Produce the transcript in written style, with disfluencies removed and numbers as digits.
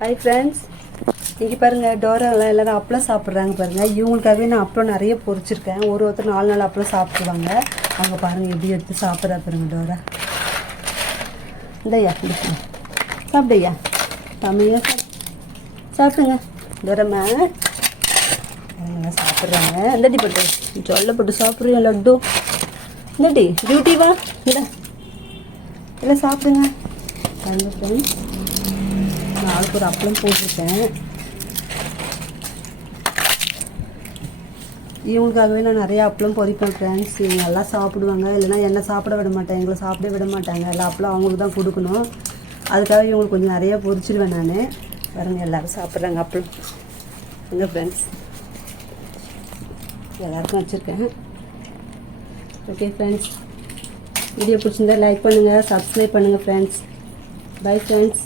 Hi friends, இங்கே பாருங்கள் டோராலாம் எல்லோரும் அப்பளம் சாப்பிட்றாங்க பாருங்கள். இவங்களுக்காகவே நான் அப்பளம் நிறைய பொரிச்சிருக்கேன். ஒருத்தர் 4 நாள் அப்பளம் சாப்பிடுவாங்க. அவங்க பாருங்கள் எப்படி எடுத்து சாப்பிட்றா பாருங்க டோரா. இதையா சாப்பிடையா தமிழா சாப்பிடுங்க டோரம்மா. அவங்க சாப்பிட்றாங்க. இந்தடி போட்டு சொல்ல போட்டு சாப்பிட்றீங்க லட்டு. இந்தடி டியூட்டி வா இல்லை சாப்பிடுங்க. பாருங்க ஃப்ரெண்ட்ஸ், நாளுக்கு ஒரு அப்பளம் போட்டிருக்கேன். இவங்களுக்காகவே நான் நிறையா அப்பளம் பொரிப்பேன் ஃப்ரெண்ட்ஸ். இவங்க நல்லா சாப்பிடுவாங்க. இல்லைனா என்னை சாப்பிட விட மாட்டேன், எங்களை சாப்பிட விட மாட்டாங்க. எல்லா அப்பளம் அவங்களுக்கு தான் கொடுக்கணும். அதுக்காக இவங்களுக்கு கொஞ்சம் நிறையா பொரிச்சிடுவேன் நான். பாருங்க எல்லோரும் சாப்பிட்றாங்க அப்பளம். எங்க ஃப்ரெண்ட்ஸ் எல்லாருக்கும் வச்சுருக்கேன். ஓகே ஃப்ரெண்ட்ஸ், வீடியோ பிடிச்சிருந்தா லைக் பண்ணுங்கள், சப்ஸ்கிரைப் பண்ணுங்கள் ஃப்ரெண்ட்ஸ். Bye friends.